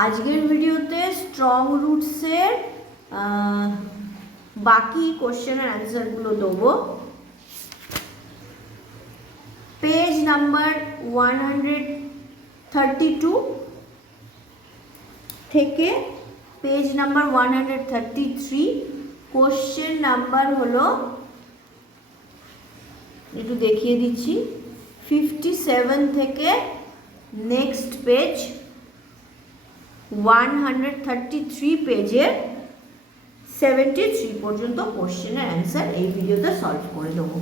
আজকের ভিডিওতে স্ট্রং রুটসের বাকি কোশ্চেনের অ্যান্সারগুলো দেবো। পেজ নাম্বার 132 থেকে পেজ নাম্বার 133, কোশ্চেন নাম্বার হলো, একটু দেখিয়ে দিচ্ছি, 57 থেকে নেক্সট পেজ 133 পেজে 73 পর্যন্ত কোশ্চেনের অ্যান্সার এই ভিডিওতে সলভ করে দেবো।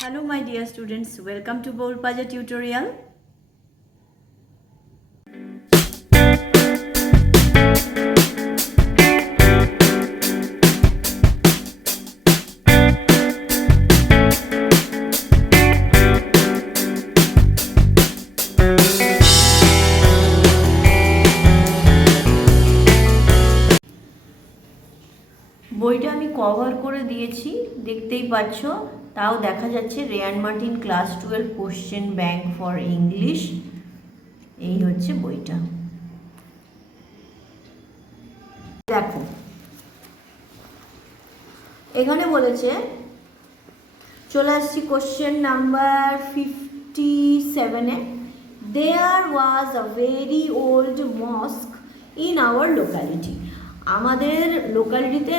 Hello my dear students, welcome to বউলপাজা টিউটোরিয়াল। বইটা আমি কভার করে দিয়েছি, দেখতেই পাচ্ছ, তাও দেখা যাচ্ছে Ryan Martin class 12 question bank for English. এই হচ্ছে বইটা। দেখো, এখানে বলেছে, চলে আসছি কোশ্চেন নাম্বার 57-এ। There was a very old mosque in our locality. আমাদের লোকালিটিতে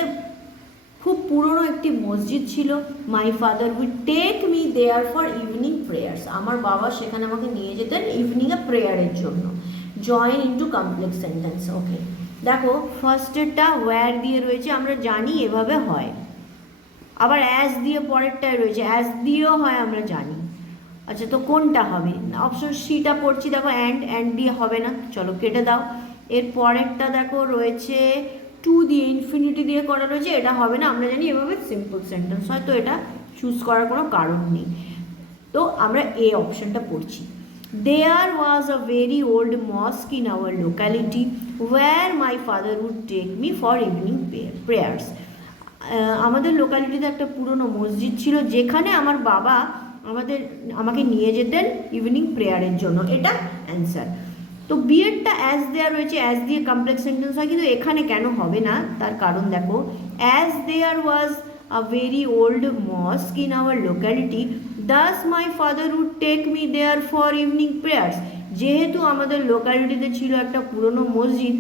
খুব পুরনো একটি মসজিদ ছিল। My father would take me there for evening prayers. আমার বাবা সেখানে আমাকে নিয়ে যেতেন ইভিনিংয়ে প্রেয়ারের জন্য। Join into complex sentence. Okay, দেখো ফার্স্টেরটা ওয়্যার দিয়ে রয়েছে, আমরা জানি এভাবে হয়। আবার অ্যাজ দিয়ে পরেরটায় রয়েছে, অ্যাজ দিয়েও হয়, আমরা জানি। আচ্ছা, তো কোনটা হবে? অপশন সিটা পড়ছি, দেখো অ্যান্ড দিয়ে হবে না, চলো কেটে দাও। এর পরেরটা দেখো রয়েছে টু দিয়ে, ইনফিনিটি দিয়ে করা রয়েছে, এটা হবে না, আমরা জানি এভাবে সিম্পল সেন্টেন্স হয়, তো এটা চুজ করার কোনো কারণ নেই। তো আমরা এ অপশনটা পড়ছি। There was a very old mosque in our locality where my father would take me for evening prayers. আমাদের লোকালিটিতে একটা পুরনো মসজিদ ছিল যেখানে আমার বাবা আমাকে নিয়ে যেতেন ইভিনিং প্রেয়ারের জন্য। এটা অ্যান্সার। তো বিয়েরটা অ্যাজ দেয়ার রয়েছে, অ্যাজ দিয়ে কমপ্লেক্স সেন্টেন্স হয়, কিন্তু এখানে কেন হবে না তার কারণ দেখো, as there was a very old mosque in our locality thus my father would take me there for evening prayers. যেহেতু আমাদের লোকালিটিতে ছিল একটা পুরনো মসজিদ,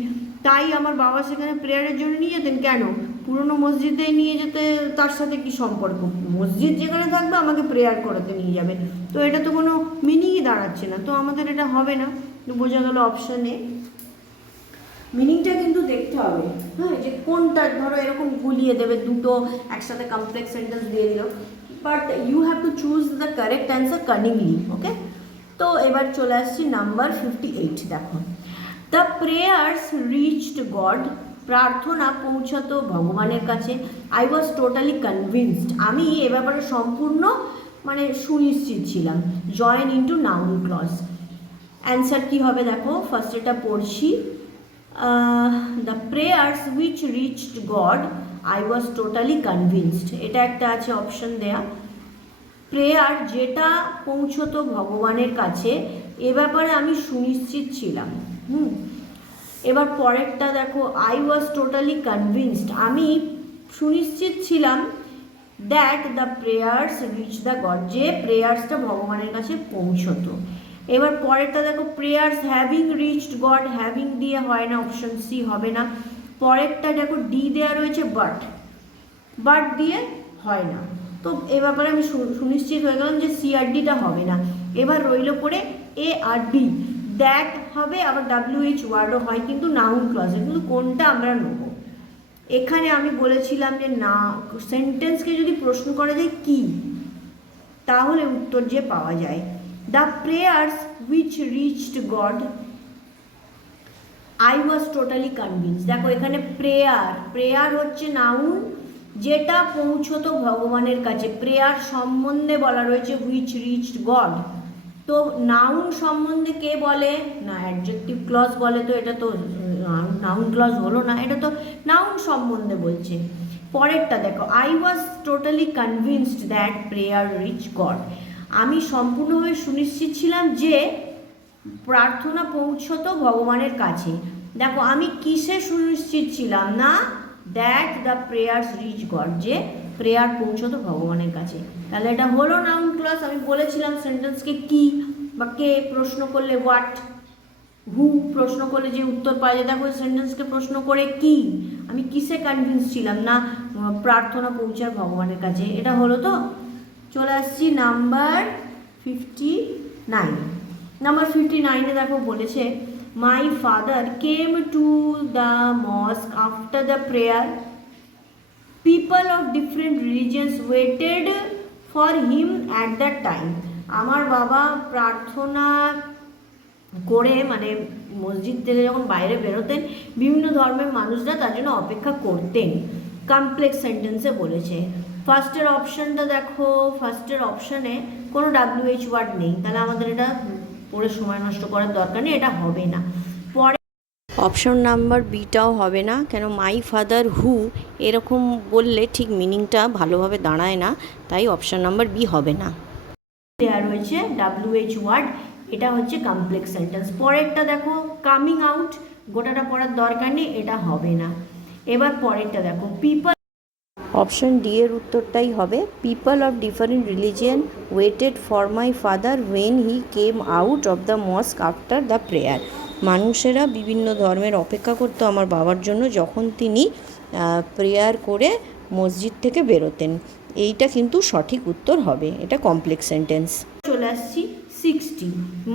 তাই আমার বাবা সেখানে প্রেয়ারের জন্য নিয়ে যেতেন। কেন? পুরনো মসজিদে নিয়ে যেতে তার সাথে কি সম্পর্ক? মসজিদ যেখানে থাকবে আমাকে প্রেয়ার করাতে নিয়ে যাবে, তো এটা তো কোনো মিনিংই দাঁড়াচ্ছে না, তো আমাদের এটা হবে না। বোঝা গেল অপশানে। মিনিংটা কিন্তু দেখতে হবে, হ্যাঁ, যে কোনটা, ধরো এরকম গুলিয়ে দেবে দুটো একসাথে কমপ্লেক্স সেন্টেন্স দিয়ে দিল, but you have to choose the correct answer cunningly. Okay, তো এবার চলে আসছি নাম্বার 58। দেখো, দ্য প্রেয়ার্স রিচড গড। প্রার্থনা পৌঁছাতো ভগবানের কাছে। I was totally convinced. আমি এ ব্যাপারে সম্পূর্ণ সুনিশ্চিত ছিলাম। Join into noun clause. Answer কী হবে দেখো, ফার্স্ট এটা পড়ছি, the prayers which reached God I was totally convinced. এটা একটা আছে অপশন দেয়া। প্রেয়ার যেটা পৌঁছতো ভগবানের কাছে, এ ব্যাপারে আমি সুনিশ্চিত ছিলাম। এবার পরেরটা দেখো, আই ওয়াজ টোটালি কনভিন্সড। আমি সুনিশ্চিত ছিলাম that the prayers reach the god, যে প্রেয়ার্সটা ভগবানের কাছে পৌঁছতো। এবার পরেরটা দেখো, prayers having reached god. Having দিয়ে হয় না, অপশন সি হবে না। পরেরটা দেখো ডি দেওয়া রয়েছে, বাট দিয়ে হয় না, তো এ ব্যাপারে আমি সুনিশ্চিত হয়ে গেলাম যে সি আর ডিটা হবে না। এবার রইল পড়ে এ আর ডি। দ্যাট হবে, আবার WH ওয়ার্ডও হয়, কিন্তু নাউন ক্লজে, কিন্তু কোনটা আমরা নেব? এখানে আমি বলেছিলাম যে না, সেন্টেন্সকে যদি প্রশ্ন করা যায় কি, তাহলে উত্তর যে পাওয়া যায়। The prayers which reached God I was totally convince. দেখো এখানে প্রেয়ার হচ্ছে নাউন, যেটা পৌঁছতো ভগবানের কাছে। প্রেয়ার সম্বন্ধে বলা রয়েছে হুইচ রিচড গড, তো নাউন সম্বন্ধে কে বলে না, অ্যাডজেক্টিভ ক্লজ বলে, তো এটা তো নাউন ক্লজ হলো না, এটা তো নাউন সম্বন্ধে বলছে। পরেরটা দেখো, I was totally convinced that prayer reach God. আমি সম্পূর্ণভাবে সুনিশ্চিত ছিলাম যে প্রার্থনা পৌঁছতো ভগবানের কাছে। দেখো আমি কিসে সুনিশ্চিত ছিলাম না, that the prayers reach God, যে প্রেয়ার পৌঁছতো ভগবানের কাছে। তাহলে এটা হলো নাউন ক্লজ। আমি বলেছিলাম সেন্টেন্সকে কি বা কে প্রশ্ন করলে হোয়াট, হু প্রশ্ন করলে যে উত্তর পাওয়া যায়। দেখো সেন্টেন্সকে প্রশ্ন করে কি, আমি কিসে কনভিন্স ছিলাম না প্রার্থনা পৌঁছার ভগবানের কাছে। এটা হলো তো। চলে আসছি নাম্বার 59। নাম্বার 59-এ দেখো বলেছে, my father came to the mosque after the prayer, people of different religions waited for him at that time. আমার বাবা প্রার্থনা করে মানে মসজিদ থেকে যখন বাইরে বেরোতেন, বিভিন্ন ধর্মের মানুষরা তার জন্য অপেক্ষা করতেন। কমপ্লেক্স সেন্টেন্সে বলেছে। ফার্স্টের অপশানটা দেখো, ফার্স্টের অপশানে কোনো WH ওয়ার্ড নেই, তাহলে আমাদের এটা পড়ে সময় নষ্ট করার দরকার নেই, এটা হবে না। পরে অপশন নাম্বার বিটাও হবে না, কেন মাই ফাদার হু এরকম বললে ঠিক মিনিংটা ভালোভাবে দাঁড়ায় না, তাই অপশন নাম্বার বি হবে না। দেওয়া রয়েছে WH ওয়ার্ড, এটা হচ্ছে কমপ্লেক্স সেন্টেন্স। পরেরটা দেখো কামিং আউট, গোটাটা পড়ার দরকার নেই, এটা হবে না। এবার পরেরটা দেখো পিপল, অপশন ডি এর উত্তরটাই হবে। People of different religion waited for my father when he came out of the mosque after the prayer. মানুষেরা বিভিন্ন ধর্মের অপেক্ষা করতো আমার বাবার জন্য যখন তিনি প্রেয়ার করে মসজিদ থেকে বেরোতেন। এইটা কিন্তু সঠিক উত্তর হবে, এটা কমপ্লেক্স সেন্টেন্স। চলে আসছি 60।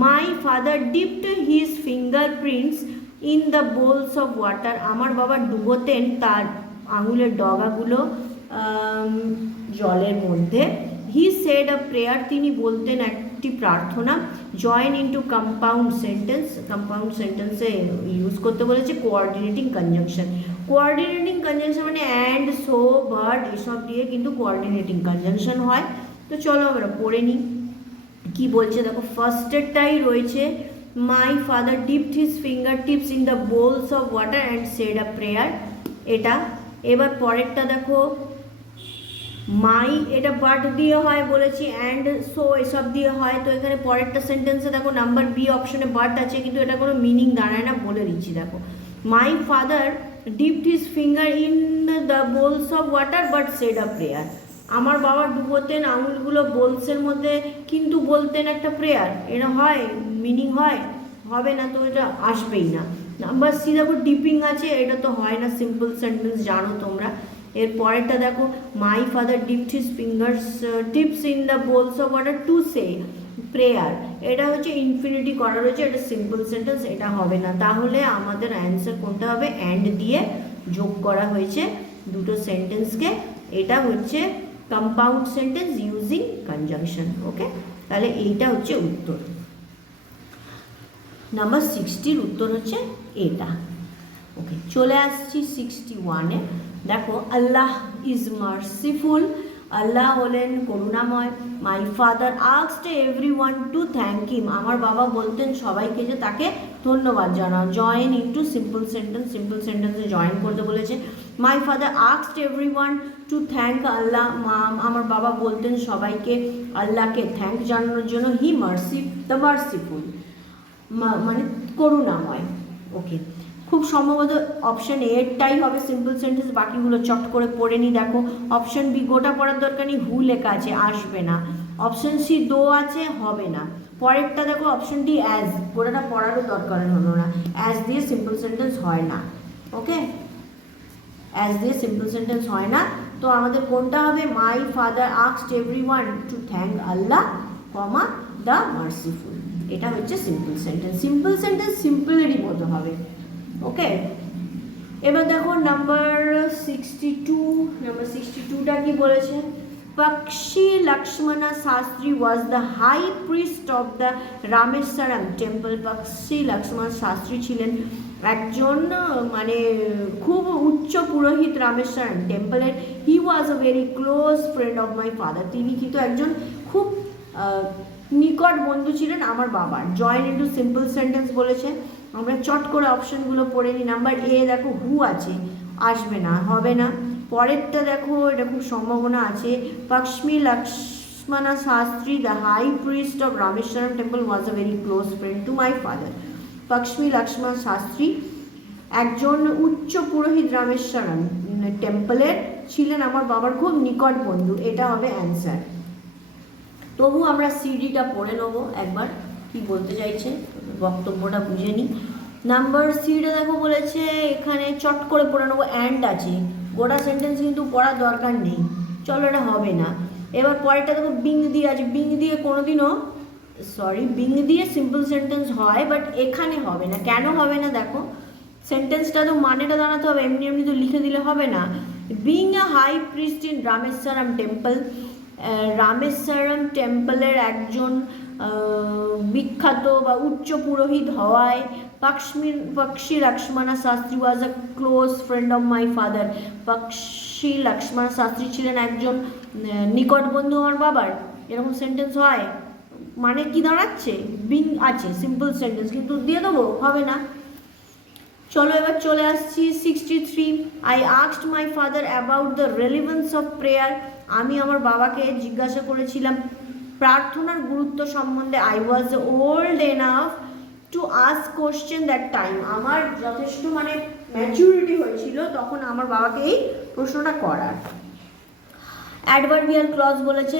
My father dipped his finger prints in the bowls of water. আমার বাবা ডুবোতেন তার আঙুলের ডগাগুলো জলের মধ্যে। হি সেড আ প্রেয়ার, তিনি বলতেন একটি প্রার্থনা। Join into compound sentence, compound সেন্টেন্সে ইউজ করতে বলেছে কোঅর্ডিনেটিং কনজাংশন। কোঅর্ডিনেটিং কনজাংশন মানে অ্যান্ড, সো, বাট এসব দিয়ে কিন্তু কোঅর্ডিনেটিং কনজাংশন হয়। তো চলো আমরা পড়ে নিই কী বলছে। দেখো ফার্স্টেরটাই রয়েছে my father dipped his finger tips in the bowls of water and said a prayer, এটা। এবার পরেরটা দেখো মাই, এটা বাট দিয়ে হয় বলেছি, অ্যান্ড, সো এসব দিয়ে হয়। তো এখানে পরেরটা সেন্টেন্সে দেখো নাম্বার বি অপশনে বাট আছে, কিন্তু এটা কোনো মিনিং দাঁড়ায় না, বলে দিচ্ছি। দেখো my father dipped his finger in the bowls of water but said a prayer. আমার বাবা ডুবোতেন আঙুলগুলো বোলসের মধ্যে কিন্তু বলতেন একটা প্রেয়ার। এটা হয় মিনিং হয়, হবে না, তো এটা আসবেই না। নাম্বার সি দেখো ডিপিং আছে, এটা তো হয় না, সিম্পল সেন্টেন্স জানো তোমরা। এর পরেরটা দেখো my father dipped his fingers tips in the bowls of water to say prayer, এটা হচ্ছে ইনফিনিটি করা রয়েছে, এটা সিম্পল সেন্টেন্স, এটা হবে না। তাহলে আমাদের অ্যান্সার কোনটা হবে, অ্যান্ড দিয়ে যোগ করা হয়েছে দুটো সেন্টেন্সকে, এটা হচ্ছে কম্পাউন্ড সেন্টেন্স ইউজিং কনজাংশন। ওকে, তাহলে এইটা হচ্ছে উত্তর। নাম্বার 60-র উত্তর হচ্ছে এটা। ওকে, চলে আসছি 61-এ। দেখো আল্লাহ ইজ মার্সিফুল, আল্লাহ হলেন করুণাময়। My father asked everyone to thank him, আমার বাবা বলতেন সবাইকে যে তাকে ধন্যবাদ জানাও। Join into simple sentence, simple সেন্টেন্সে জয়েন করতে বলেছে। My father asked everyone to thank Allah, আমার বাবা বলতেন সবাইকে আল্লাহকে থ্যাংক জানানোর জন্য। হি মার্সি দ্য মার্সিফুল, মানে করুণাময়। ওকে, খুব সম্ভবত অপশান এরটাই হবে সিম্পল সেন্টেন্স, বাকিগুলো চট করে পড়ে নি। দেখো অপশান বি গোটা পড়ার দরকার নেই, হু লেখা আছে, আসবে না। অপশান সি দো আছে, হবে না। পরেরটা দেখো অপশান ডি অ্যাজ, গোটাটা পড়ারও দরকার হলো না, অ্যাজ দিয়ে সিম্পল সেন্টেন্স হয় না। ওকে, অ্যাজ দিয়ে সিম্পল সেন্টেন্স হয় না। তো আমাদের কোনটা হবে, মাই father asked everyone to thank Allah, comma the merciful, এটা হচ্ছে সিম্পল সেন্টেন্স। সিম্পল সেন্টেন্স সিম্পলেরই মতো হবে। ওকে, এবার দেখো নাম্বার 62। নাম্বার 62টা কি বলেছে, Pakshi Lakshmana Shastri was the high priest of the Rameswaram temple. Pakshi Lakshman Shastri ছিলেন একজন মানে খুব উচ্চ পুরোহিত রামেশ্বরম টেম্পলের। He was a very close friend of my father, তিনি কিন্তু একজন খুব নিকট বন্ধু ছিলেন আমার বাবার। জয়েন ইন্টু সিম্পল সেন্টেন্স বলেছে, আমরা চট করে অপশানগুলো পড়ে নিই। নাম্বার এ দেখো হু আছে, আসবে না, হবে না। পরেরটা দেখো এটা খুব সম্ভাবনা আছে, Lakshmana Shastri, the high priest of Rameshwaram temple, was a very close friend to my father. Lakshmi Lakshmana Shastri একজন উচ্চ পুরোহিত রামেশ্বরম টেম্পলের ছিলেন আমার বাবার খুব নিকট বন্ধু, এটা হবে অ্যান্সার। তবু আমরা সিডিটা পড়ে নেবো একবার, কি বলতে চাইছে বক্তব্যটা বুঝে নিই। নাম্বার সিটা দেখো বলেছে, এখানে চট করে পড়ে নেবো, অ্যান্ড আছে, গোটা সেন্টেন্স কিন্তু পড়ার দরকার নেই, চলো এটা হবে না। এবার পরেরটা দেখো বিং দিয়ে আছে, বিং দিয়ে কোনোদিনও বিং দিয়ে সিম্পল সেন্টেন্স হয়, বাট এখানে হবে না। কেন হবে না দেখো, সেন্টেন্সটা তো মানেটা দাঁড়াতে হবে, এমনি এমনি তো লিখে দিলে হবে না। Being a high priest in Rameswaram temple, Rameswaram টেম্পলের একজন বিখ্যাত বা উচ্চ পুরোহিত হওয়ায়, Pakshi Lakshmana Shastri was a close friend of my father, Pakshi Lakshmana Shastri ছিলেন একজন নিকট বন্ধু আমার বাবার, এরকম সেন্টেন্স হয়, মানে কি দাঁড়াচ্ছে, বিং আছে সিম্পল সেন্টেন্স, কিন্তু দিয়ে দেবো, হবে না। চলো এবার চলে আসছি 63। I asked my father about the relevance of prayer, আমি আমার বাবাকে জিজ্ঞাসা করেছিলাম প্রার্থনার গুরুত্ব সম্বন্ধে। I was old enough to ask question that time, আমার যথেষ্ট মানে ম্যাচুরিটি হয়েছিল তখন আমার বাবাকে এই প্রশ্নটা করার। অ্যাডভার্বিয়াল ক্লজ বলেছে,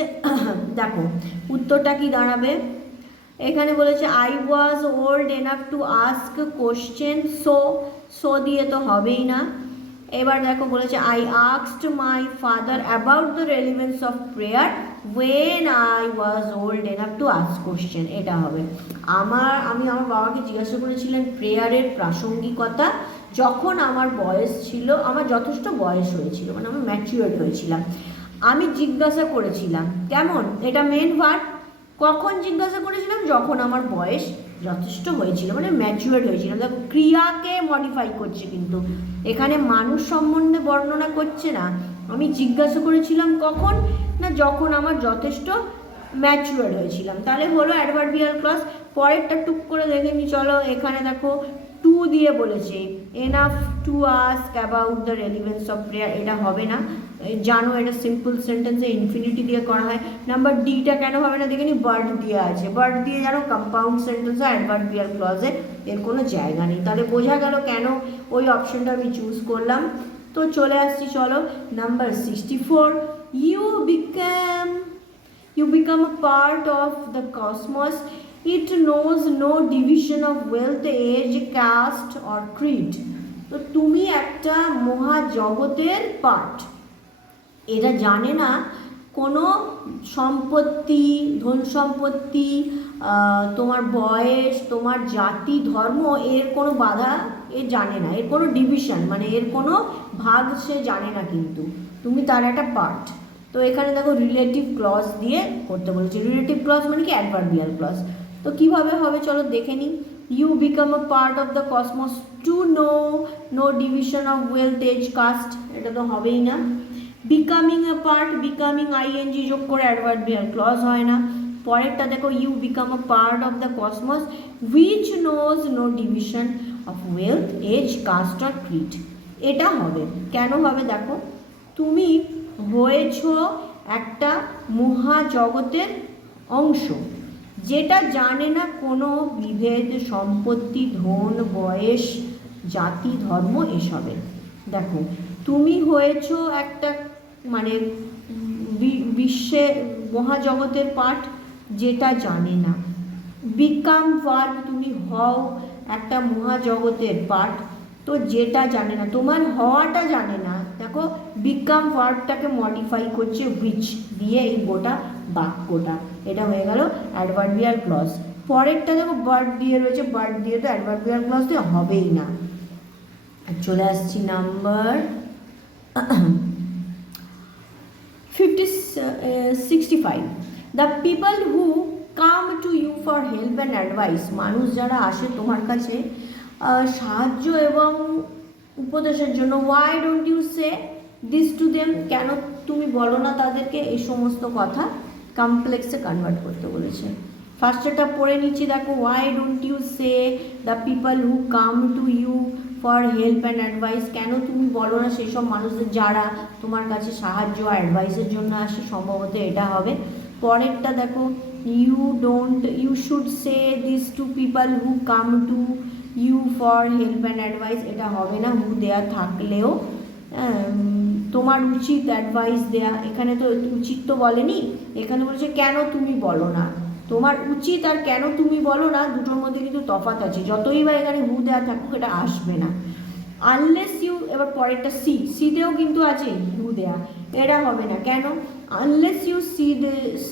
দেখো উত্তরটা কি দাঁড়াবে, এখানে বলেছে I was old enough to ask question, so দিয়ে তো হবেই না। এবার দেখো বলেছে I asked my father about the relevance of prayer when I was old enough to ask question, এটা হবে। আমি আমার বাবাকে জিজ্ঞাসা করেছিলাম প্রেয়ারের প্রাসঙ্গিকতা যখন আমার বয়স ছিল, আমার যথেষ্ট বয়স হয়েছিল, মানে আমি ম্যাচিওর্ড হয়েছিলাম। আমি জিজ্ঞাসা করেছিলাম, কেমন, এটা মেন ভার্ব, কখন জিজ্ঞাসা করেছিলাম, যখন আমার বয়স যথেষ্ট হয়েছিল, মানে ম্যাচুয়ার্ড হয়েছিলাম। দেখো ক্রিয়াকে মডিফাই করছে, কিন্তু এখানে মানুষ সম্বন্ধে বর্ণনা করছে না। আমি জিজ্ঞাসা করেছিলাম কখন, না যখন আমার যথেষ্ট ম্যাচুয়ার্ড হয়েছিলাম, তাহলে হলো অ্যাডভার্বিয়াল ক্লজ। পরেরটা টুক করে দেখে নি, চলো এখানে দেখো টু দিয়ে বলেছে enough to ask about the relevance of prayer, এটা হবে না, জানো এটা সিম্পল সেন্টেন্সে ইনফিনিটি দিয়ে করা হয়। নাম্বার ডিটা কেন হবে না দেখে নি, বার্ড দিয়ে আছে, বার্ড দিয়ে জানো কম্পাউন্ড সেন্টেন্সে অ্যাডভার্বিয়াল ক্লজে এর কোনো জায়গা নেই, তাহলে বোঝা গেল কেন ওই অপশনটা আমি চুজ করলাম। তো চলে আসছি, চলো number 64। You become a part of the cosmos. It knows no division of wealth, age, caste or creed. তো তুমি একটা মহাজগতের পার্ট, এটা জানে না কোনো সম্পত্তি, ধন সম্পত্তি, তোমার বয়স, তোমার জাতি, ধর্ম, এর কোনো বাধা এ জানে না, এর কোনো ডিভিশন মানে এর কোনো ভাগ সে জানে না, কিন্তু তুমি তার একটা পার্ট। তো এখানে দেখো রিলেটিভ ক্লজ দিয়ে করতে বলেছে, রিলেটিভ ক্লজ মানে কি অ্যাডভার্বিয়াল ক্লজ। তো কিভাবে হবে চলো দেখে নিই। You become a part of the cosmos, to know division of wealth, age, caste, এটা তো হবেই না। Becoming a part, becoming ING যোগ করে অ্যাডভার্বিয়াল ক্লজ হয় না। পরেরটা দেখো you become a part of the cosmos which knows no division of wealth, age, caste or creed, এটা হবে। কেন হবে দেখো, তুমি হয়েছ একটা মহাজগতের অংশ যেটা জানে না কোনো বিভেদ, সম্পত্তি, ধন, বয়স, জাতি, ধর্ম এসবের। দেখো তুমি হয়েছ একটা মানে বিশ্বে মহাজগতের পার্ট যেটা জানে না। বিকাম ভার্ব, তুমি হও একটা মহাজগতের পার্ট, তো যেটা জানে না, তোমার হওয়াটা জানে না। দেখো বিকাম ভার্বটাকে মডিফাই করছে হুইচ দিয়ে এই গোটা বাক্যটা, এটা হয়ে গেল অ্যাডভার্বিয়াল ক্লজ। পরেরটা দেখো বার্ড দিয়ে রয়েছে, বার্ড দিয়ে তো অ্যাডভার্বিয়াল ক্লজ দিয়ে হবেই না। চলে আসছি number 65। The people who come to you for help and advice, মানুষ যারা আসে তোমার কাছে সাহায্য এবং উপদেশের জন্য। Why don't you say this to them, কেন তুমি বলো না তাদেরকে এই সমস্ত কথা, কমপ্লেক্সে কনভার্ট করতে বলেছে। ফার্স্টটা পড়ে নিচ্ছি, দেখো why don't you say the people who come to you for help and advice, কেন তুমি বলো না সেই সব মানুষদের যারা তোমার কাছে সাহায্য আর অ্যাডভাইসের জন্য আসে, সম্ভবত এটা হবে। পরেরটা দেখো, you should say this to people who come to you for help and advice, এটা হবে না, হু দেয়া থাকলেও তোমার উচিত অ্যাডভাইস দেয়া, এখানে তো উচিত তো বলেনি, এখানে বলেছে কেন তুমি বলো না। তোমার উচিত আর কেন তুমি বলো না দুটোর মধ্যে কিন্তু তফাৎ আছে, যতই বা এখানে হু দেওয়া থাকুক এটা আসবে না। আনলেস ইউ, এবার পরেরটা সিতেও কিন্তু আছে হু দেয়া, এটা হবে না কেন, unless you see this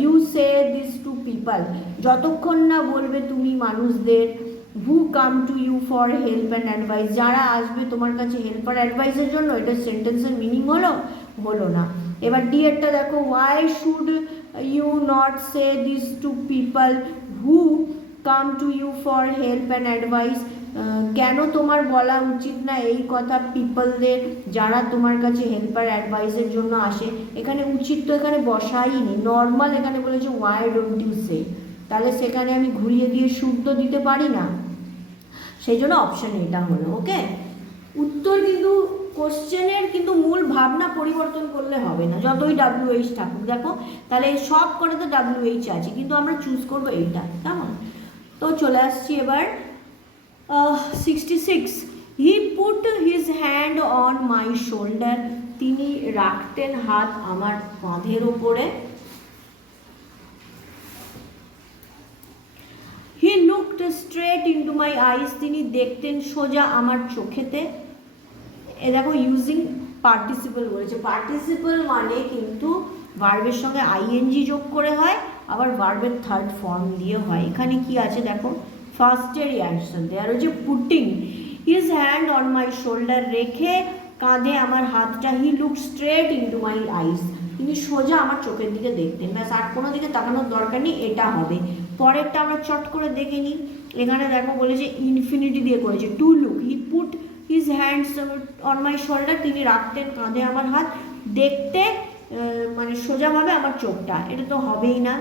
you say this to people, যতক্ষণ না বলবে তুমি মানুষদের, who come to you for help and advice, যারা আসবে তোমার কাছে হেল্প আর অ্যাডভাইসের জন্য, এটা সেন্টেন্সের মিনিং হলো না। এবার ডি এরটা দেখো, why should you not say this to people who come to you for help and advice, কেন তোমার বলা উচিত না এই কথা পিপলদের, যারা তোমার কাছে হেল্প আর অ্যাডভাইসের জন্য আসে। এখানে উচিত তো এখানে বসাইনি, নর্মাল এখানে বলেছে ওয়াই ডোন্ট ইউ সে, তাহলে সেখানে আমি ঘুরিয়ে দিয়ে শুদ্ধ দিতে পারি না, সেই জন্য অপশান এটা হলো। ওকে, উত্তর কিন্তু কোশ্চেনের কিন্তু মূল ভাবনা পরিবর্তন করলে হবে না, যতই WH থাকুক। দেখো তাহলে সব করে তো WH আছে, কিন্তু আমরা চুজ করবো এইটা, কেমন? তো চলে আসছি এবার 66, he put his hand on my shoulder, তিনি রাখতেন হাত আমার কাঁধের ওপরে। He looked straight into my eyes, তিনি দেখতেন সোজা আমার চোখেতে। এ দেখো ইউজিং পার্টিসিপল বলেছে, পার্টিসিপল মানে কিন্তু ভার্বের সঙ্গে আইএনজি যোগ করে হয়, আবার ভার্বের থার্ড ফর্ম দিয়ে হয়। এখানে কি আছে দেখো, ফার্স্টের অ্যান্সার দেওয়া রয়েছে putting his hand on my shoulder, রেখে কাঁধে আমার হাতটা, he look straight into my eyes, তিনি সোজা আমার চোখের দিকে দেখতেন, ব্যাস আর কোনো দিকে তাকানোর দরকার নেই, এটা হবে। পরেরটা আমরা চট করে দেখে নিই, এখানে দেখো বলেছে ইনফিনিটি দিয়ে করেছে, to look, he put his hands on my shoulder, তিনি রাখতেন কাঁধে আমার হাত, দেখতে মানে সোজাভাবে আমার চোখটা, এটা তো হবেই না।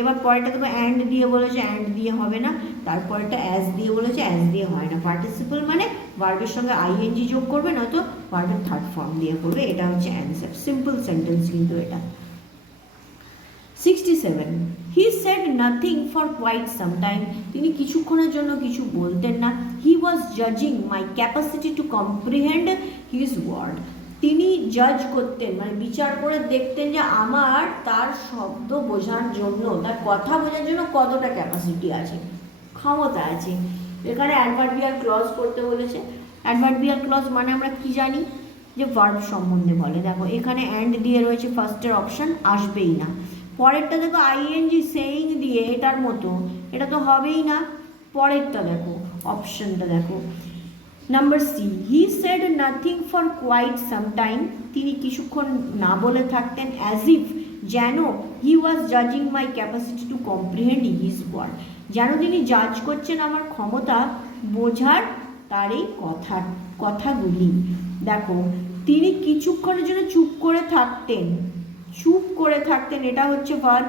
এবার পরেরটা দেখো অ্যান্ড দিয়ে বলেছে, অ্যান্ড দিয়ে হবে না, তারপরেরটা অ্যাজ দিয়ে বলেছে, অ্যাজ দিয়ে হয় না। পার্টিসিপল মানে ভার্বের সঙ্গে আইএনজি যোগ করবে, নয়তো ভার্বের থার্ড ফর্ম দিয়ে করবে, এটা হচ্ছে অ্যান্সার, সিম্পল সেন্টেন্স কিন্তু এটা। 67, he said nothing for quite some time, তিনি কিছুক্ষণের জন্য কিছু বলতেন না। হি ওয়াজ জাজিং my capacity to comprehend his word, তিনি জাজ করতেন মানে বিচার করে দেখতেন যে আমার তার শব্দ বোঝার জন্য, তার কথা বোঝার জন্য কতটা ক্যাপাসিটি আছে, ক্ষমতা আছে। এখানে অ্যাডভার্বিয়াল ক্লজ করতে বলেছে, অ্যাডভার্বিয়াল ক্লজ মানে আমরা কি জানি যে ভার্ব সম্বন্ধে বলে। দেখো এখানে অ্যান্ড দিয়ে রয়েছে, ফার্স্টের অপশান আসবেই না। পরেরটা দেখো আইএনজি সেইং দিয়ে, এটার মতো, এটা তো হবেই না। পরেরটা দেখো, অপশানটা দেখো, number C, he said nothing for quite some time, তিনি কিছুক্ষণ না বলে থাকতেন, অ্যাজ ইফ, যেন, হি ওয়াজ জাজিং my capacity to comprehend his word, যেন তিনি জাজ করছেন আমার ক্ষমতা বোঝার তার এই কথাগুলি। দেখো তিনি কিছুক্ষণের জন্য চুপ করে থাকতেন, চুপ করে থাকতেন এটা হচ্ছে ভার্ব।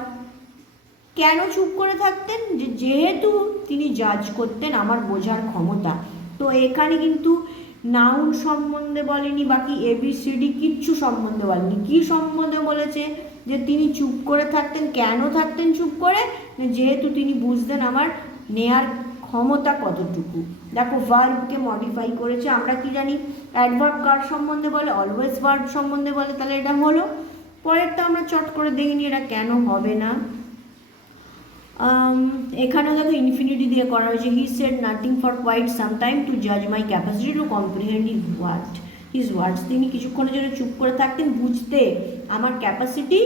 কেন চুপ করে থাকতেন, যেহেতু তিনি জাজ করতেন আমার বোঝার ক্ষমতা। তো এখানে কিন্তু নাউন সম্বন্ধে বলেনি, বাকি ABCD কিচ্ছু সম্বন্ধে বলেনি। কি সম্বন্ধে বলেছে, যে তিনি চুপ করে থাকতেন, কেন থাকতেন চুপ করে, যেহেতু তিনি বুঝতেন আমার নেয়ার ক্ষমতা কতটুকু। দেখো ভার্বকে মডিফাই করেছে, আমরা কি জানি অ্যাডভার্ব কার সম্বন্ধে বলে, অলওয়েজ ভার্ব সম্বন্ধে বলে, তাহলে এটা হলো। পরেরটা আমরা চট করে দেখিনি, এটা কেন হবে না। এখানেও দেখো ইনফিনিটি দিয়ে করা হয়েছে, he said nothing for quite some time to জাজ my capacity to comprehend his words, তিনি কিছুক্ষণের জন্য চুপ করে থাকতেন বুঝতে আমার ক্যাপাসিটি,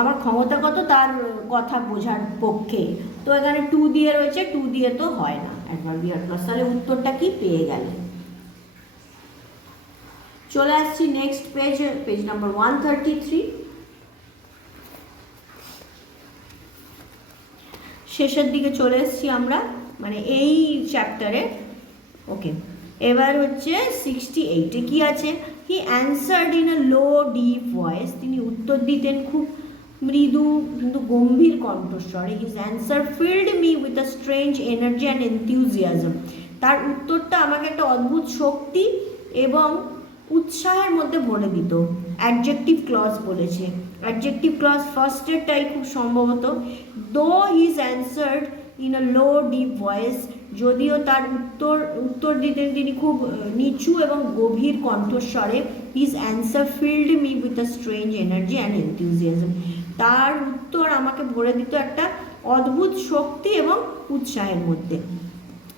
আমার ক্ষমতা কত তার কথা বোঝার পক্ষে। তো এখানে টু দিয়ে রয়েছে, টু দিয়ে তো হয় না অ্যাডভার্বিয়াল ক্লজ, তাহলে উত্তরটা কি পেয়ে গেলে। চলে আসছি নেক্সট পেজ নাম্বার 133, শেষের দিকে চলে এসেছি আমরা মানে এই চ্যাপ্টারে। ওকে, এবার হচ্ছে 68-এ কি আছে, he answered in a low deep voice, তিনি উত্তর দিতেন খুব মৃদু কিন্তু গম্ভীর কণ্ঠস্বরে। His answer filled me with a strange energy and enthusiasm, তার উত্তরটা আমাকে একটা অদ্ভুত শক্তি এবং উৎসাহের মধ্যে ভরে দিত। অ্যাডজেক্টিভ ক্লজ বলেছে, অ্যাডজেক্টিভ ক্লজ ফার্স্টেরটাই খুব সম্ভবত। Though his answered in a low deep voice, যদিও তার উত্তর দিতেন তিনি খুব নিচু এবং গভীর কণ্ঠস্বরে। His answer filled me with a strange energy and enthusiasm, তার উত্তর আমাকে ভরে দিত একটা অদ্ভুত শক্তি এবং উৎসাহের মধ্যে।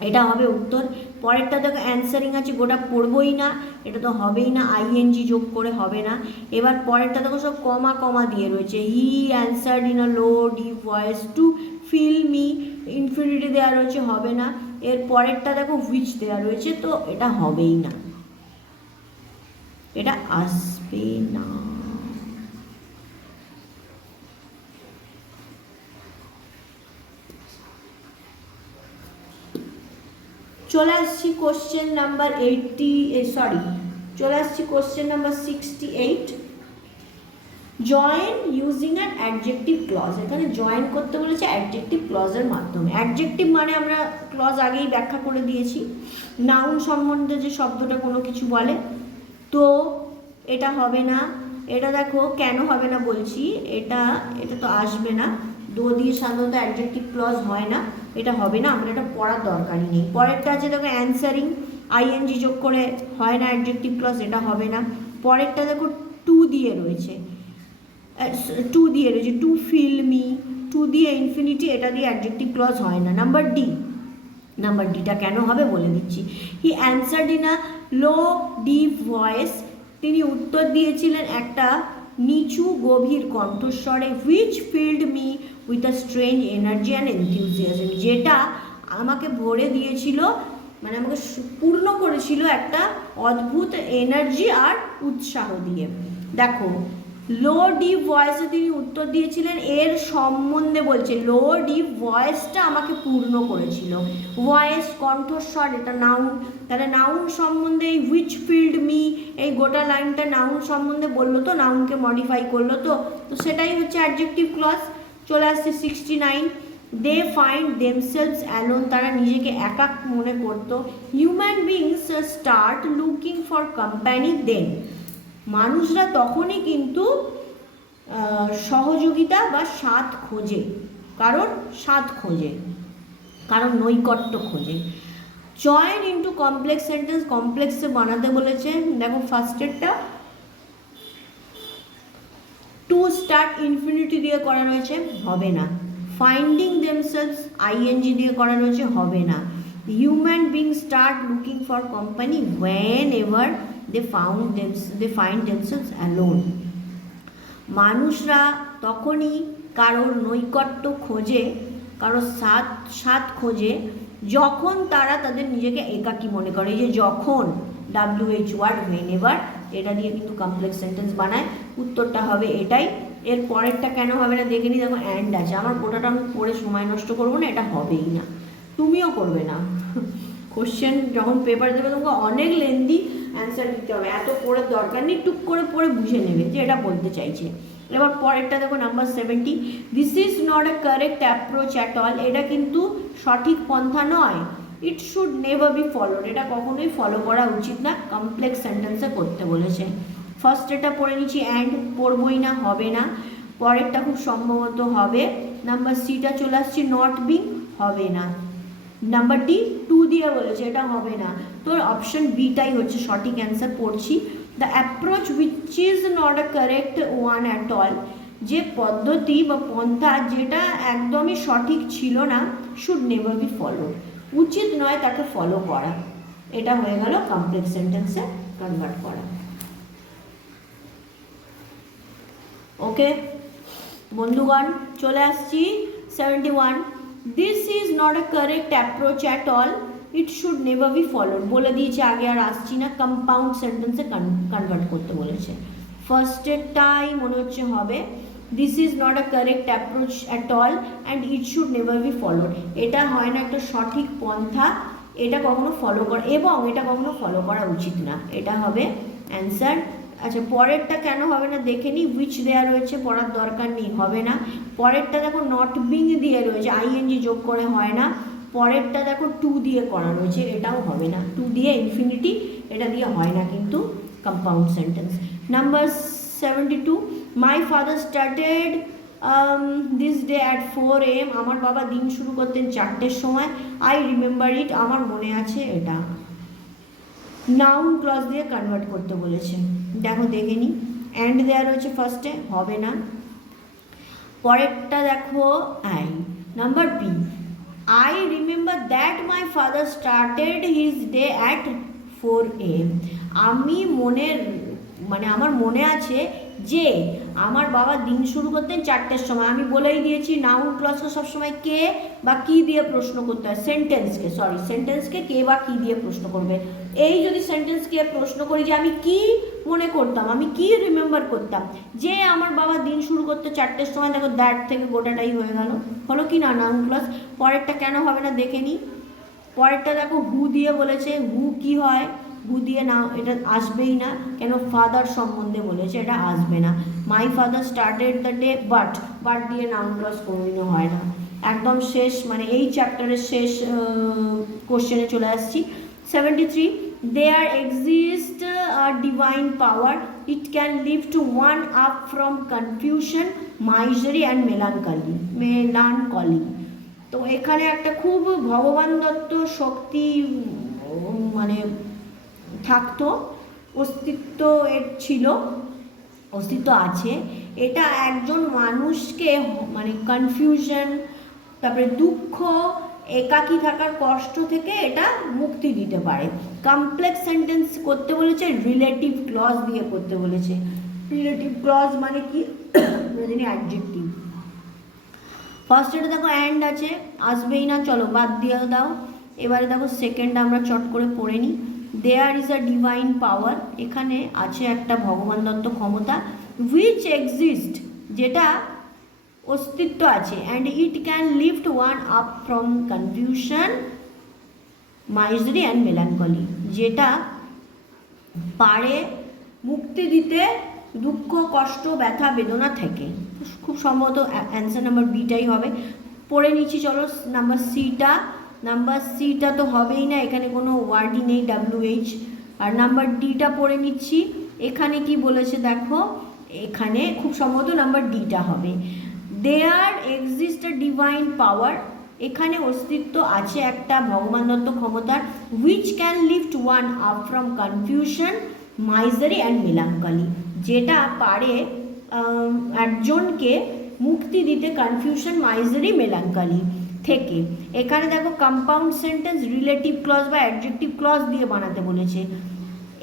এটা হবে উত্তর। পরেরটা দেখো অ্যান্সারিং আছে, গোটা পড়বই না, এটা তো হবেই না, আইএনজি যোগ করে হবে না। এবার পরেরটা দেখো সব কমা কমা দিয়ে রয়েছে। He answered in a low deep voice to fill me, infinity দেওয়া রয়েছে, হবে না। এর পরেরটা দেখো হুইচ দেওয়া রয়েছে, তো এটা হবেই না, এটা আসবে না। চলে আসছি question number 68। Join using an adjective clause, এখানে জয়েন করতে বলেছে অ্যাডজেক্টিভ ক্লজের মাধ্যমে। অ্যাডজেক্টিভ মানে আমরা ক্লজ আগেই ব্যাখ্যা করে দিয়েছি, নাউন সম্বন্ধে যে শব্দটা কোনো কিছু বলে। তো এটা হবে না। এটা দেখো কেন হবে না বলছি, এটা তো আসবে না, দো দিয়ে সাধারণত অ্যাডজেক্টিভ ক্লজ হয় না, এটা হবে না, আমরা এটা পড়ার দরকারই নেই। পরেরটা আছে দেখো অ্যান্সারিং, আইএনজি যোগ করে হয় না অ্যাডজেক্টিভ ক্লজ, এটা হবে না। পরেরটা দেখো টু দিয়ে রয়েছে, টু ফিল মি, টু দিয়ে ইনফিনিটি, এটা দিয়ে অ্যাডজেক্টিভ ক্লজ হয় না। নাম্বার ডিটা কেন হবে বলে দিচ্ছি। He answered in a low deep voice, তিনি উত্তর দিয়েছিলেন একটা নিচু গভীর কণ্ঠস্বরে। Which filled me with a strange energy and enthusiasm, যেটা আমাকে ভরে দিয়েছিল, মানে আমাকে পূর্ণ করেছিল একটা অদ্ভুত এনার্জি আর উৎসাহ দিয়ে। দেখো লো ডিপ ভয়েসে তিনি উত্তর দিয়েছিলেন, এর সম্বন্ধে বলছে। লো ডিপ ভয়েসটা আমাকে পূর্ণ করেছিল, ভয়েস কণ্ঠস্বর, এটা নাউন, তাহলে নাউন সম্বন্ধে এই হুইচ ফিল্ড মি, এই গোটা লাইনটা নাউন সম্বন্ধে বললো, তো নাউনকে মডিফাই করলো, তো সেটাই হচ্ছে অ্যাডজেক্টিভ ক্লজ। চলে আসছে 69। দে ফাইন্ড দেমসেলভস অ্যালোন, তারা নিজেকে একা মনে করতো। Human beings start looking for company then, মানুষরা তখনই কিন্তু সহযোগিতা বা স্বাদ খোঁজে, কারণ নৈকট্য খোঁজে। জয়েন ইন্টু কমপ্লেক্স সেন্টেন্স, কমপ্লেক্সে বানাতে বলেছে। দেখো ফার্স্টেরটা টু স্টার্ট ইনফিনিটি দিয়ে করা রয়েছে, হবে না। ফাইন্ডিং দেমসেলভস আইএনজি দিয়ে করা রয়েছে, হবে না। Human being start looking for company whenever they find themselves alone, মানুষরা তখনই কারোর নৈকট্য খোঁজে, কারোর সাথ খোঁজে, যখন তারা তাদের নিজেকে একাকী মনে করে। এই যে যখন, WH ওয়ার্ড, ওয়েন এভার, এটা দিয়ে কিন্তু কমপ্লেক্স সেন্টেন্স বানায়। উত্তরটা হবে এটাই। এর পরেরটা কেন হবে না দেখে নি, দেখো অ্যান্ড আছে, আমার গোটাটা আমি পড়ে সময় নষ্ট করবো না, এটা হবেই না, তুমিও করবে না। কোশ্চেন যখন পেপার দেবে তোমাকে অনেক লেন্দি অ্যান্সার দিতে হবে, এত পড়ার দরকার নেই, টুক করে পড়ে বুঝে নেবে যে এটা বলতে চাইছে। এবার পরেরটা দেখো number 70। This is not a correct approach at all, এটা কিন্তু সঠিক পন্থা নয়। It should never be followed, এটা কখনোই ফলো করা উচিত না, কমপ্লেক্স সেন্টেন্সে করতে বলেছে। ফার্স্ট এটা পড়ে নিচ্ছি, অ্যান্ড পড়বই না, হবে না। পরেরটা খুব সম্ভবত হবে। নাম্বার সিটা চলে আসছি, নট বিং, হবে না। নাম্বার ডি টু দিয়ে বলেছে, এটা হবে না। তোর অপশন বিটাই হচ্ছে সঠিক অ্যান্সার। পড়ছি, the approach which is not a correct one at all, যে পদ্ধতি বা পন্থা যেটা একদমই সঠিক ছিল না, শুড নেভার বি ফলোড, উচিত নয় তাকে ফলো করা। এটা হয়ে গেল কমপ্লেক্স সেন্টেন্সে কনভার্ট করা। ওকে বন্ধুগণ, চলে আসছি 71। This is not a correct approach at all, it should never be followed, বলে দিয়েছে আগে, আর আসছি না। কম্পাউন্ড সেন্টেন্সে কনভার্ট করতে বলেছে। ফার্স্টেরটাই মনে হচ্ছে হবে, this is not a correct approach at all and it should never be followed, এটা হয় না একটা সঠিক পন্থা, এটা কখনো ফলো করা, এবং এটা কখনো ফলো করা উচিত না, এটা হবে অ্যান্সার। আচ্ছা পরেরটা কেন হবে না দেখে নি, হুইচ দেওয়া রয়েছে, পড়ার দরকার নেই, হবে না। পরেরটা দেখো নট বিং দিয়ে রয়েছে, আইএনজি যোগ করে হয় না। পরেরটা দেখো টু দিয়ে করা রয়েছে, এটাও হবে না। টু দিয়ে ইনফিনিটি, এটা দিয়ে হয় না কিন্তু compound sentence. Number 72। My father started this day at 4 AM, আমার বাবা দিন শুরু করতেন 4টের সময়। আই রিমেম্বার ইট, আমার মনে আছে এটা। নাউন ক্লজ দিয়ে কনভার্ট করতে বলেছে, দেখো দেখে নি। অ্যান্ড দেওয়া রয়েছে ফার্স্টে, হবে না। পরেরটা দেখো, I number B, I remember that my father started his day at 4 AM, আমি আমার মনে আছে যে আমার বাবা দিন শুরু করতেন 4টের সময়। আমি বলেই দিয়েছি নাউন ক্লজকে সবসময় কে বা কি দিয়ে প্রশ্ন করতে হয়, সেন্টেন্সকে কে বা কি দিয়ে প্রশ্ন করবে। এই যদি সেন্টেন্সকে প্রশ্ন করি যে আমি কি মনে করতাম, আমি কি রিমেম্বার করতাম যে আমার বাবা দিন শুরু করতে 4টের সময়, দেখো দ্যাট থেকে গোটাটাই হয়ে গেল, হলো কি না নাউন ক্লজ। পরেরটা কেন হবে না দেখে নি। পরেরটা দেখো হু দিয়ে বলেছে, হু কি হয়, হু দিয়ে না, এটা আসবেই না, কেন ফাদার সম্বন্ধে বলেছে, এটা আসবে না। মাই father started the day, but দিয়ে নাউন ক্লজ কোনোদিনও হয় না। একদম শেষ, মানে এই চ্যাপ্টারের শেষ কোশ্চেনে চলে আসছি। 73, there exists a divine power, it can lift one up from confusion, misery and melancholy। তো এখানে একটা খুব ভগবান দত্ত শক্তি মানে থাকতো, অস্তিত্ব এর ছিল, অস্তিত্ব আছে। এটা একজন মানুষকে মানে কনফিউশন, তারপরে দুঃখ, একাকী থাকার কষ্ট থেকে এটা মুক্তি দিতে পারে। কমপ্লেক্স সেন্টেন্স করতে বলেছে, রিলেটিভ ক্লজ দিয়ে করতে বলেছে। রিলেটিভ ক্লজ মানে কি, অ্যাডজেক্টিভ। ফার্স্টে দেখো অ্যান্ড আছে, আসবেই না, চলো বাদ দিয়ে দাও। এবারে দেখো সেকেন্ড আমরা চট করে পড়ে নিই। দেয়ার ইজ আ ডিভাইন পাওয়ার, এখানে আছে একটা ভগবান দত্ত ক্ষমতা। হুইচ এক্সিস্ট, যেটা অস্তিত্ব আছে। And it can lift one up from confusion, মাইজারি and melancholy, যেটা পারে মুক্তি দিতে দুঃখ, কষ্ট, ব্যথা, বেদনা থেকে। খুব সম্ভবত অ্যান্সার নাম্বার বিটাই হবে। পড়ে নিচ্ছি চলো নাম্বার সিটা তো হবেই না, এখানে কোনো ওয়ার্ডই নেই, WH। আর নাম্বার ডিটা পড়ে নিচ্ছি, এখানে কি বলেছে দেখো, এখানে খুব সম্ভবত নাম্বার ডিটা হবে। দেয়ার এক্সিস্ট আ ডিভাইন পাওয়ার, এখানে অস্তিত্ব আছে একটা ভগবান দত্ত ক্ষমতার। Which can lift one up from confusion, মাইজারি and melancholy, যেটা পারে একজনকে মুক্তি দিতে কনফিউশন, মাইজারি, মেলানকলি থেকে। এখানে দেখো কম্পাউন্ড সেন্টেন্স রিলেটিভ ক্লজ বা অ্যাডজেক্টিভ ক্লজ দিয়ে বানাতে বলেছে।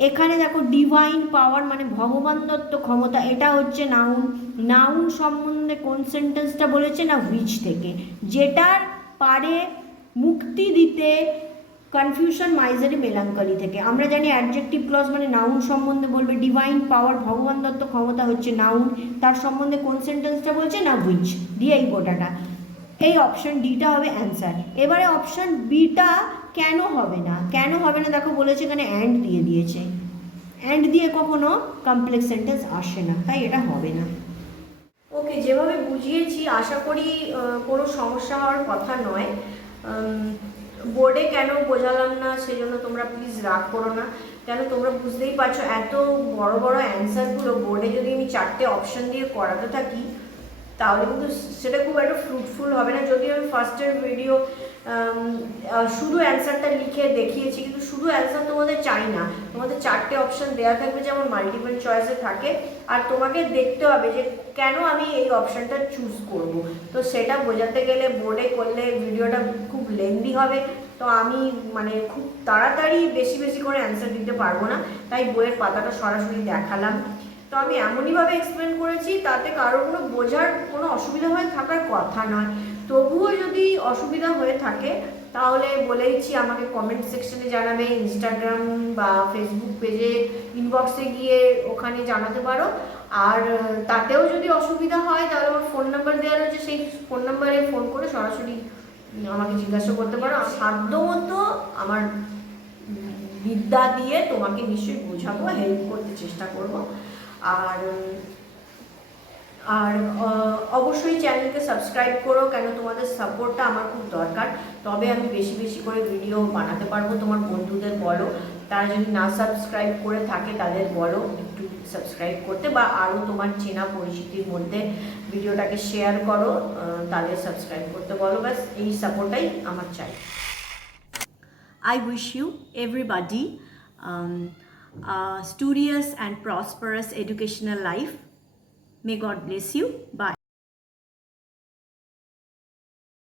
এখানে দেখো ডিভাইন পাওয়ার মানে ভগবান দত্ত ক্ষমতা, এটা হচ্ছে নাউন সম্বন্ধে কোন সেন্টেন্সটা বলেছে না হুইচ থেকে, যেটার পারে মুক্তি দিতে কনফিউশন, মাইজারি, মেলানকলি থেকে। আমরা জানি অ্যাডজেক্টিভ ক্লজ মানে নাউন সম্বন্ধে বলবে, ডিভাইন পাওয়ার ভগবান দত্ত ক্ষমতা হচ্ছে নাউন, তার সম্বন্ধে কোন সেন্টেন্সটা বলছে না হুইচ দিয়ে এই গোটাটা। এই অপশন ডিটা হবে অ্যান্সার। এবারে অপশন বিটা কেন হবে না দেখো বলেছে এখানে অ্যান্ড দিয়ে দিয়েছে, অ্যান্ড দিয়ে কখনো কমপ্লেক্স সেন্টেন্স আসে না, তাই এটা হবে না। ওকে, যেভাবে বুঝিয়েছি আশা করি কোনো সমস্যা হওয়ার কথা নয়। বোর্ডে কেন বোঝালাম না সেজন্য তোমরা প্লিজ রাগ করো না, কেন তোমরা বুঝতেই পারছো এত বড় বড় অ্যান্সারগুলো বোর্ডে যদি আমি 4টে অপশন দিয়ে করাতে থাকি তাহলে কিন্তু সেটা খুব একটা ফ্রুটফুল হবে না। যদি আমি ফার্স্টের ভিডিও শুধু অ্যান্সারটা লিখে দেখিয়েছি, কিন্তু শুধু অ্যান্সার তোমাদের চাই না, তোমাদের 4টে অপশন দেওয়া থাকবে যেমন মাল্টিপল চয়েসে থাকে, আর তোমাকে দেখতে হবে যে কেন আমি এই অপশনটা চুজ করব। তো সেটা বোঝাতে গেলে বোর্ডে করলে ভিডিওটা খুব লেন্দি হবে, তো আমি খুব তাড়াতাড়ি বেশি বেশি করে অ্যান্সার দিতে পারবো না, তাই বইয়ের পাতাটা সরাসরি দেখালাম। তো আমি এমনইভাবে এক্সপ্লেন করেছি তাতে কারোর কোনো বোঝার কোনো অসুবিধা হয়ে থাকার কথা নয়। তবুও যদি অসুবিধা হয়ে থাকে তাহলে বলেইছি আমাকে কমেন্ট সেকশনে জানাবে, ইনস্টাগ্রাম বা ফেসবুক পেজে ইনবক্সে গিয়ে ওখানে জানাতে পারো। আর তাতেও যদি অসুবিধা হয় তাহলে আমার ফোন নাম্বার দেওয়া রয়েছে, সেই ফোন নাম্বারে ফোন করে সরাসরি আমাকে জিজ্ঞাসা করতে পারো। সাধ্যমতো আমার বিদ্যা দিয়ে তোমাকে নিশ্চয়ই বোঝাবো, হেল্প করতে চেষ্টা করব। আর আর অবশ্যই চ্যানেলকে সাবস্ক্রাইব করো, কেন তোমাদের সাপোর্টটা আমার খুব দরকার, তবে আমি বেশি বেশি করে ভিডিও বানাতে পারবো। তোমার বন্ধুদের বলো, তারা যদি না সাবস্ক্রাইব করে থাকে তাদের বলো একটু সাবস্ক্রাইব করতে, বা আরও তোমার চেনা পরিচিতির মধ্যে ভিডিওটাকে শেয়ার করো, তাদের সাবস্ক্রাইব করতে বলো। ব্যাস এই সাপোর্টটাই আমার চাই। I wish you everybody a studious and prosperous educational life. May God bless you. Bye.